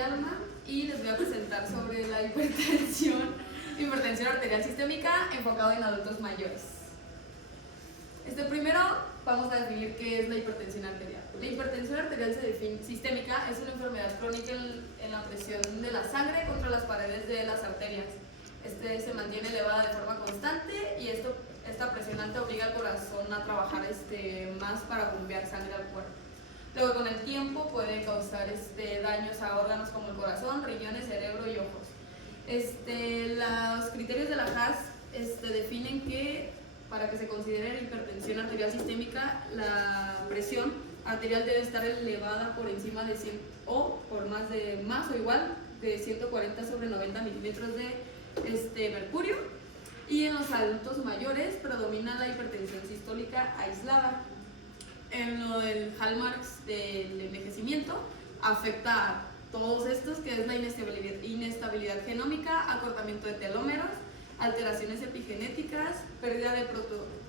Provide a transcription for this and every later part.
Alma y les voy a presentar sobre la hipertensión arterial sistémica enfocado en adultos mayores. Primero vamos a definir qué es la hipertensión arterial. La hipertensión arterial sistémica es una enfermedad crónica en la presión de la sangre contra las paredes de las arterias. Se mantiene elevada de forma constante y esta presión alta obliga al corazón a trabajar más para bombear sangre al cuerpo. Luego, con el tiempo puede causar daños a órganos como el corazón, riñones, cerebro y ojos. Los criterios de la HAS definen que para que se considere hipertensión arterial sistémica, la presión arterial debe estar elevada por encima de 100 o por más o igual de 140/90 milímetros de mercurio. Y en los adultos mayores predomina la hipertensión sistólica aislada. En lo del hallmarks del envejecimiento afecta a todos estos, que es la inestabilidad genómica, acortamiento de telómeros, alteraciones epigenéticas, pérdida de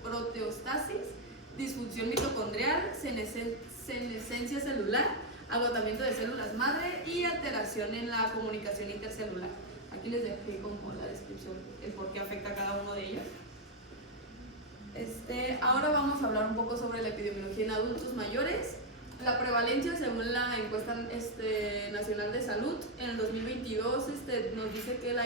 proteostasis, disfunción mitocondrial, senescencia celular, agotamiento de células madre y alteración en la comunicación intercelular. Aquí les dejé como la descripción, el por qué afecta a cada uno de ellos. Ahora vamos a hablar un poco sobre la epidemiología en adultos mayores. La prevalencia, según la encuesta nacional de salud, en el 2022 nos dice que la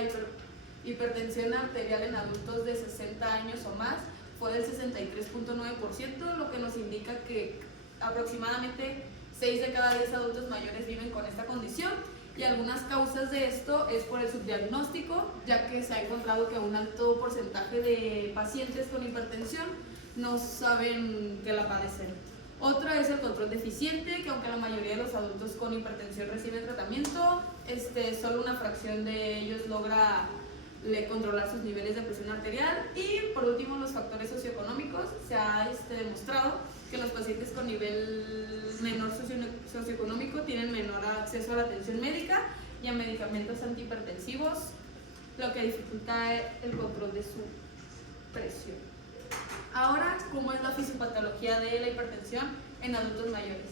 hipertensión arterial en adultos de 60 años o más fue del 63.9%, lo que nos indica que aproximadamente 6 de cada 10 adultos mayores viven con esta condición. Y algunas causas de esto es por el subdiagnóstico, ya que se ha encontrado que un alto porcentaje de pacientes con hipertensión no saben que la padecen. Otra es el control deficiente, que aunque la mayoría de los adultos con hipertensión reciben tratamiento, solo una fracción de ellos logra controlar sus niveles de presión arterial. Y por último, los factores socioeconómicos. Se ha demostrado que los pacientes con nivel menor socioeconómico tienen menor acceso a la atención médica y a medicamentos antihipertensivos, lo que dificulta el control de su presión. Ahora, ¿cómo es la fisiopatología de la hipertensión en adultos mayores?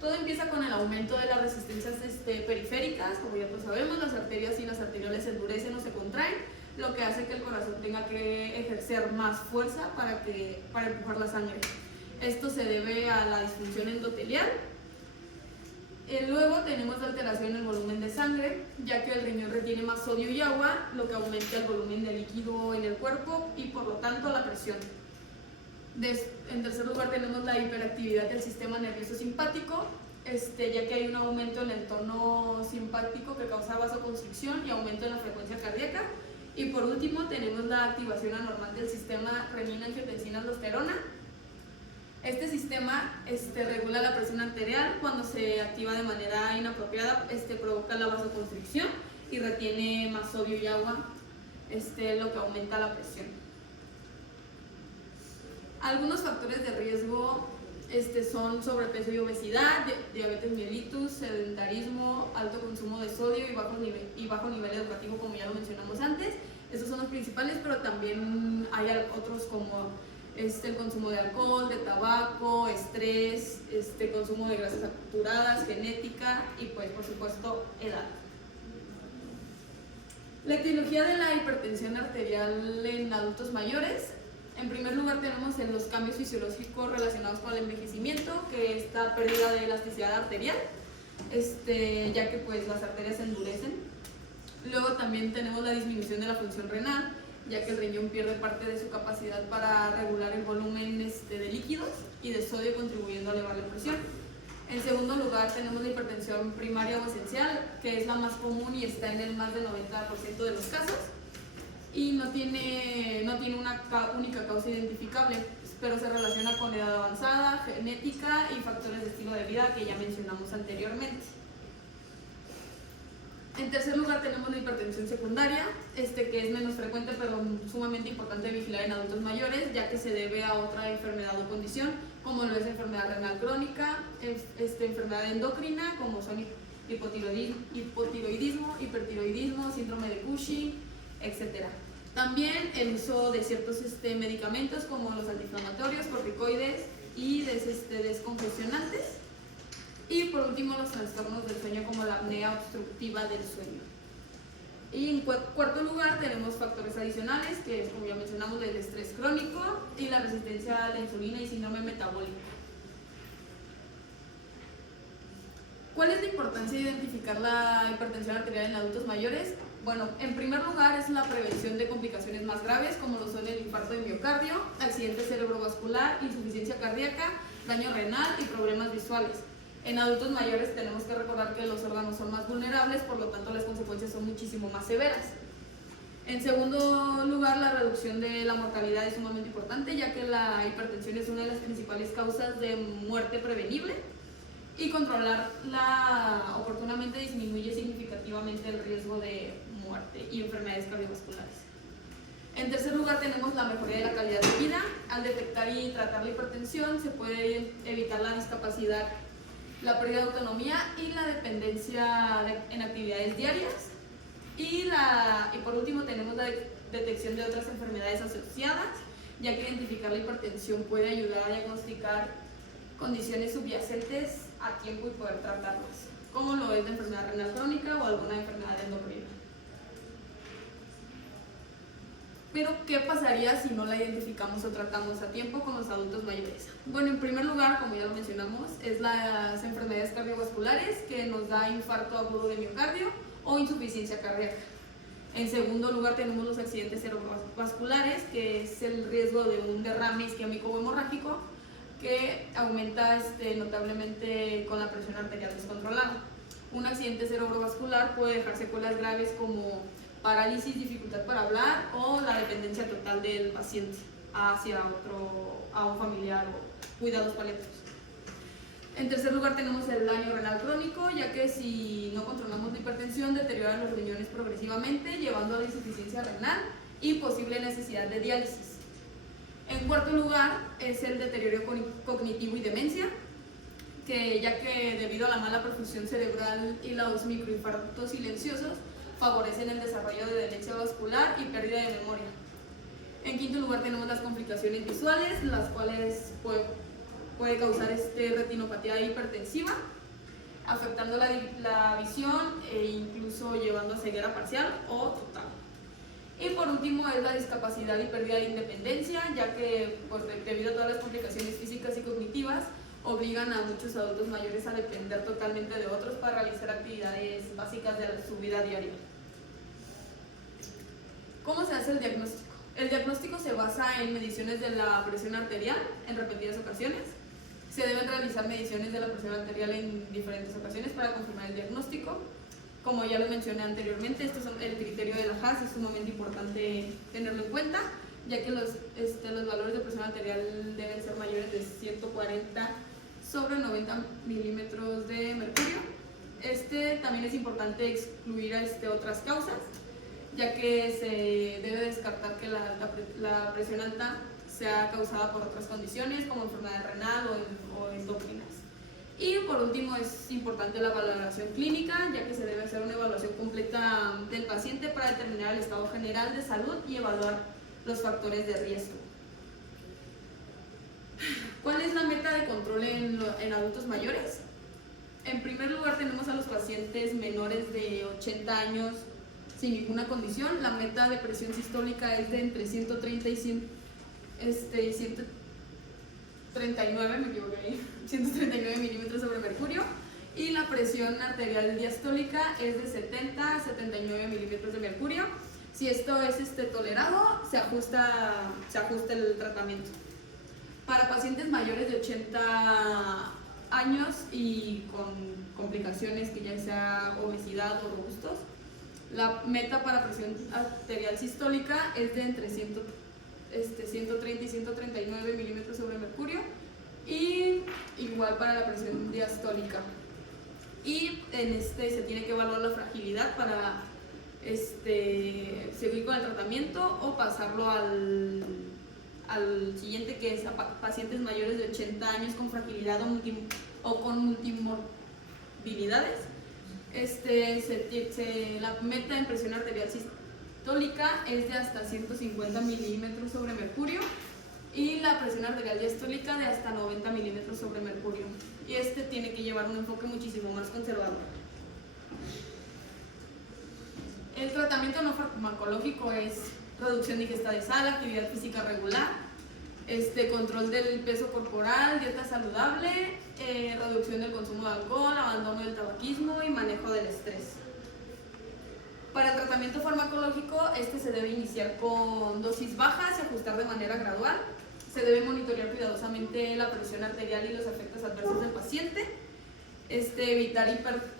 Todo empieza con el aumento de las resistencias periféricas. Como ya lo sabemos, las arterias y las arterioles se endurecen o se contraen, lo que hace que el corazón tenga que ejercer más fuerza para empujar la sangre. Esto se debe a la disfunción endotelial. Luego tenemos la alteración en el volumen de sangre, ya que el riñón retiene más sodio y agua, lo que aumenta el volumen de líquido en el cuerpo y por lo tanto la presión. En tercer lugar tenemos la hiperactividad del sistema nervioso simpático, ya que hay un aumento en el tono simpático que causa vasoconstricción y aumento en la frecuencia cardíaca. Y por último tenemos la activación anormal del sistema renina-angiotensina-aldosterona. Este sistema regula la presión arterial. Cuando se activa de manera inapropiada, provoca la vasoconstricción y retiene más sodio y agua, lo que aumenta la presión. Algunos factores de riesgo son sobrepeso y obesidad, diabetes mellitus, sedentarismo, alto consumo de sodio y bajo nivel educativo, como ya lo mencionamos antes. Estos son los principales, pero también hay otros como el consumo de alcohol, de tabaco, estrés, consumo de grasas saturadas, genética y pues por supuesto edad. La etiología de la hipertensión arterial en adultos mayores. En primer lugar tenemos los cambios fisiológicos relacionados con el envejecimiento, que es la pérdida de elasticidad arterial, ya que pues las arterias se endurecen. Luego también tenemos la disminución de la función renal, ya que el riñón pierde parte de su capacidad para regular el volumen de líquidos y de sodio, contribuyendo a elevar la presión. En segundo lugar tenemos la hipertensión primaria o esencial, que es la más común y está en el más del 90% de los casos. Y no tiene una única causa identificable, pero se relaciona con edad avanzada, genética y factores de estilo de vida que ya mencionamos anteriormente. En tercer lugar tenemos la hipertensión secundaria, que es menos frecuente pero sumamente importante de vigilar en adultos mayores, ya que se debe a otra enfermedad o condición, como lo es enfermedad renal crónica, enfermedad endocrina, como son hipotiroidismo, hipertiroidismo, síndrome de Cushing, etc. También el uso de ciertos medicamentos como los antiinflamatorios, corticoides y descongestionantes. Y por último, los trastornos del sueño como la apnea obstructiva del sueño. Y en cuarto lugar tenemos factores adicionales, que es, como ya mencionamos, el estrés crónico y la resistencia a la insulina y síndrome metabólico. ¿Cuál es la importancia de identificar la hipertensión arterial en adultos mayores? Bueno, en primer lugar es la prevención de complicaciones más graves, como lo son el infarto de miocardio, accidente cerebrovascular, insuficiencia cardíaca, daño renal y problemas visuales. En adultos mayores tenemos que recordar que los órganos son más vulnerables, por lo tanto las consecuencias son muchísimo más severas. En segundo lugar, la reducción de la mortalidad es sumamente importante, ya que la hipertensión es una de las principales causas de muerte prevenible, y controlarla oportunamente disminuye significativamente el riesgo de muerte y enfermedades cardiovasculares. En tercer lugar, tenemos la mejoría de la calidad de vida. Al detectar y tratar la hipertensión se puede evitar la discapacidad, la pérdida de autonomía y la dependencia en actividades diarias. Y por último tenemos la detección de otras enfermedades asociadas, ya que identificar la hipertensión puede ayudar a diagnosticar condiciones subyacentes a tiempo y poder tratarlas, como lo es la enfermedad renal crónica o alguna enfermedad endocrina. Pero, ¿qué pasaría si no la identificamos o tratamos a tiempo con los adultos mayores? Bueno, en primer lugar, como ya lo mencionamos, es las enfermedades cardiovasculares, que nos da infarto agudo de miocardio o insuficiencia cardíaca. En segundo lugar, tenemos los accidentes cerebrovasculares, que es el riesgo de un derrame isquémico o hemorrágico, que aumenta notablemente con la presión arterial descontrolada. Un accidente cerebrovascular puede dejar secuelas graves como parálisis, dificultad para hablar o la dependencia total del paciente hacia a un familiar o cuidados paliativos. En tercer lugar, tenemos el daño renal crónico, ya que si no controlamos la hipertensión deteriora los riñones progresivamente, llevando a la insuficiencia renal y posible necesidad de diálisis. En cuarto lugar es el deterioro cognitivo y demencia, ya que debido a la mala perfusión cerebral y los microinfartos silenciosos favorecen el desarrollo de demencia vascular y pérdida de memoria. En quinto lugar tenemos las complicaciones visuales, las cuales puede causar retinopatía hipertensiva, afectando la visión e incluso llevando a ceguera parcial o total. Y por último es la discapacidad y pérdida de independencia, ya que debido a todas las complicaciones físicas y cognitivas obligan a muchos adultos mayores a depender totalmente de otros para realizar actividades básicas de su vida diaria. ¿Cómo se hace el diagnóstico? El diagnóstico se basa en mediciones de la presión arterial en repetidas ocasiones. Se deben realizar mediciones de la presión arterial en diferentes ocasiones para confirmar el diagnóstico. Como ya lo mencioné anteriormente, el criterio de la HAS es sumamente importante tenerlo en cuenta, ya que los valores de presión arterial deben ser mayores de 140 sobre 90 milímetros de mercurio. También es importante excluir otras causas, ya que se debe descartar que la presión alta sea causada por otras condiciones como enfermedad renal o endocrinas. Y por último es importante la valoración clínica, ya que se debe hacer una evaluación completa del paciente para determinar el estado general de salud y evaluar los factores de riesgo. ¿Cuál es la meta de control en adultos mayores? En primer lugar tenemos a los pacientes menores de 80 años sin ninguna condición. La meta de presión sistólica es de entre 130 y 139, me equivoqué ahí, 139 milímetros sobre mercurio, y la presión arterial diastólica es de 70 a 79 milímetros de mercurio. Si esto es tolerado, se ajusta el tratamiento. Para pacientes mayores de 80 años y con complicaciones, que ya sea obesidad o robustos, la meta para presión arterial sistólica es de entre 130 y 139 milímetros sobre mercurio, y igual para la presión diastólica. Y se tiene que evaluar la fragilidad para seguir con el tratamiento o pasarlo al siguiente, que es a pacientes mayores de 80 años con fragilidad o con multimorbilidades. La meta en presión arterial sistólica es de hasta 150 milímetros sobre mercurio y la presión arterial diastólica de hasta 90 milímetros sobre mercurio. y tiene que llevar un enfoque muchísimo más conservador. El tratamiento no farmacológico es reducción de ingesta de sal, actividad física regular, control del peso corporal, dieta saludable, reducción del consumo de alcohol, abandono del tabaquismo y manejo del estrés. Para el tratamiento farmacológico, se debe iniciar con dosis bajas y ajustar de manera gradual. Se debe monitorear cuidadosamente la presión arterial y los efectos adversos del paciente. Evitar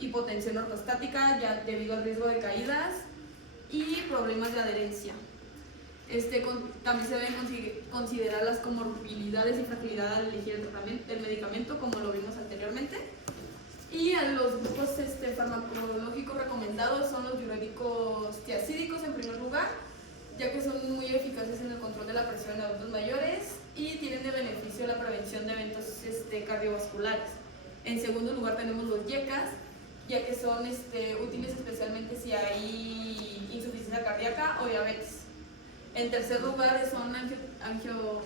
hipotensión ortostática ya debido al riesgo de caídas y problemas de adherencia. También se deben considerar las comorbilidades y fragilidad al elegir el medicamento, como lo vimos anteriormente. Y los grupos farmacológicos recomendados son los diuréticos tiazídicos en primer lugar, ya que son muy eficaces en el control de la presión en adultos mayores y tienen de beneficio la prevención de eventos cardiovasculares. En segundo lugar tenemos los YECAS, ya que son útiles especialmente si hay insuficiencia cardíaca o diabetes. En tercer lugar son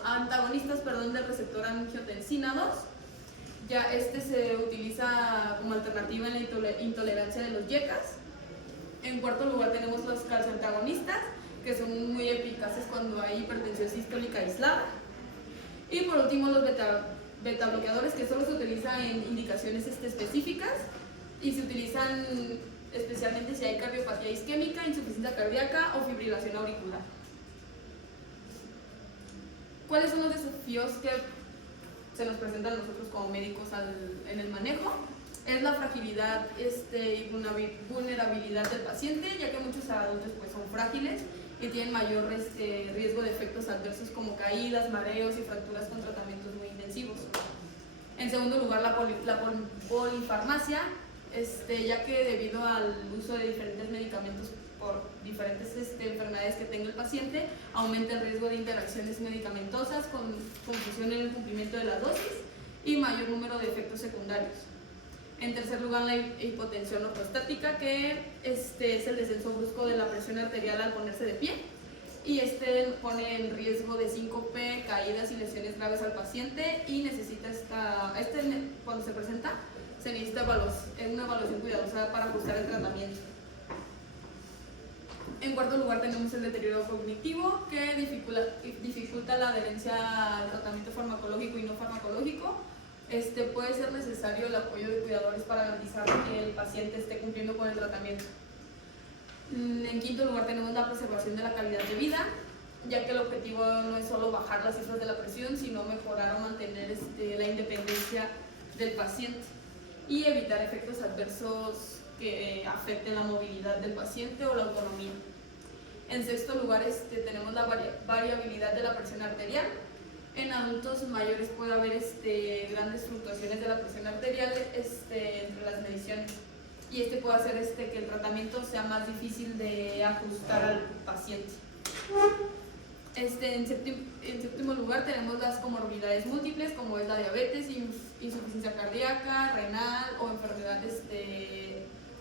antagonistas del receptor angiotensina 2. Ya se utiliza como alternativa en la intolerancia de los YECAS. En cuarto lugar tenemos los calcioantagonistas, que son muy eficaces cuando hay hipertensión sistólica aislada. Y por último los beta bloqueadores, que solo se utilizan en indicaciones específicas y se utilizan especialmente si hay cardiopatía isquémica, insuficiencia cardíaca o fibrilación auricular. ¿Cuáles son los desafíos que se nos presentan a nosotros como médicos en el manejo? Es la fragilidad y vulnerabilidad del paciente, ya que muchos adultos son frágiles y tienen mayor riesgo de efectos adversos como caídas, mareos y fracturas con tratamientos muy intensivos. En segundo lugar, la polifarmacia, ya que debido al uso de diferentes medicamentos por diferentes enfermedades que tenga el paciente, aumenta el riesgo de interacciones medicamentosas con confusión en el cumplimiento de la dosis y mayor número de efectos secundarios. En tercer lugar, la hipotensión ortostática, que es el descenso brusco de la presión arterial al ponerse de pie, y pone en riesgo de síncope, caídas y lesiones graves al paciente, y necesita cuando se presenta, se necesita una evaluación cuidadosa para ajustar el tratamiento. En cuarto lugar tenemos el deterioro cognitivo, que dificulta la adherencia al tratamiento farmacológico y no farmacológico. Puede ser necesario el apoyo de cuidadores para garantizar que el paciente esté cumpliendo con el tratamiento. En quinto lugar tenemos la preservación de la calidad de vida, ya que el objetivo no es solo bajar las cifras de la presión, sino mejorar o mantener la independencia del paciente y evitar efectos adversos que afecten la movilidad del paciente o la autonomía. En sexto lugar tenemos la variabilidad de la presión arterial. En adultos mayores puede haber grandes fluctuaciones de la presión arterial entre las mediciones, y puede hacer que el tratamiento sea más difícil de ajustar al paciente. En séptimo lugar tenemos las comorbilidades múltiples, como es la diabetes, insuficiencia cardíaca, renal o enfermedad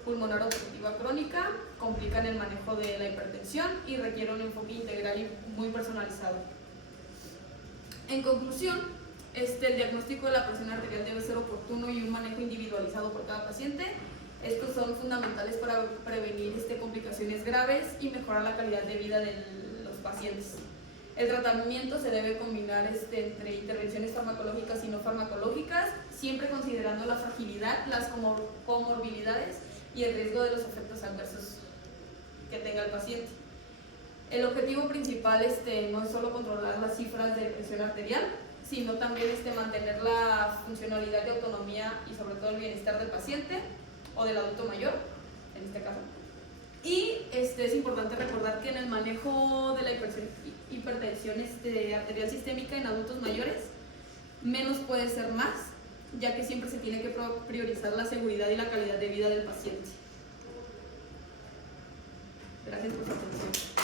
pulmonar obstructiva crónica. Complican el manejo de la hipertensión y requiere un enfoque integral y muy personalizado. En conclusión, el diagnóstico de la presión arterial debe ser oportuno y un manejo individualizado por cada paciente. Estos son fundamentales para prevenir complicaciones graves y mejorar la calidad de vida de los pacientes. El tratamiento se debe combinar entre intervenciones farmacológicas y no farmacológicas, siempre considerando la fragilidad, las comorbilidades y el riesgo de los efectos adversos que tenga el paciente. El objetivo principal no es solo controlar las cifras de presión arterial, sino también mantener la funcionalidad y autonomía y sobre todo el bienestar del paciente o del adulto mayor, en este caso. Y es importante recordar que en el manejo de la hipertensión arterial sistémica en adultos mayores, menos puede ser más, ya que siempre se tiene que priorizar la seguridad y la calidad de vida del paciente. Gracias por su atención.